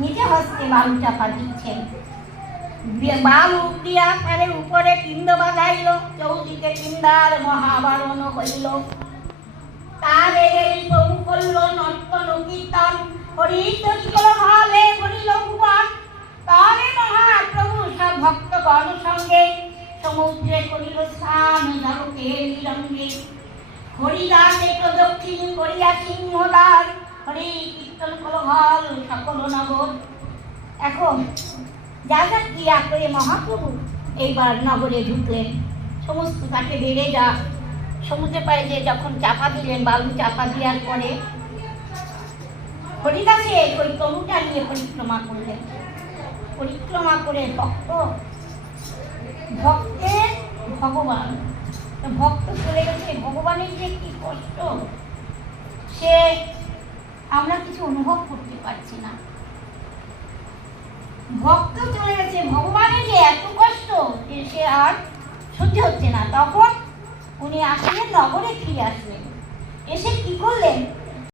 নিজে হস্তে বালু চাপা দিচ্ছেন। বালু দিয়া তারে উপরে পিণ্ড বাঁধাইল, চৌদিকে পিণ্ডার মহাবারণ হইল। তারে প্রভু করল নর্তন কীর্তন, হরিতল হলে করিল ভুবন। তারে মহাপ্রভু সব ভক্তগণ সঙ্গে সমুদ্রে করিল স্নান ঝলকে নিরঙ্গে। হরিদাসে প্রদক্ষিণ করিয়া সিংহদ্বার, হরি কীর্তন কোলাহল সকল নগর। এখন যা যা ক্রিয়া করে মহাপ্রভু এইবার নগরে ঢুকলেন। সমস্ত তাকে বেড়ে যা সমুদ্রে পায়ে যে যখন চাপা দিলেন, বালু চাপা দেওয়ার পরে হরিদাসে ওই তনুটা নিয়ে পরিক্রমা করলেন। পরিক্রমা করে ভক্তের ভগবান, ভক্ত চলে গেছে, ভগবানের যে কি কষ্ট সে আমরা কিছু অনুভব করতে পারছি না। ভক্ত চলে গেছে, ভগবানের যে এত কষ্ট সে আর সহ্য হচ্ছে না। তখন উনি আসলেন, নগরে ফিরে আসলেন। এসে কি করলেন,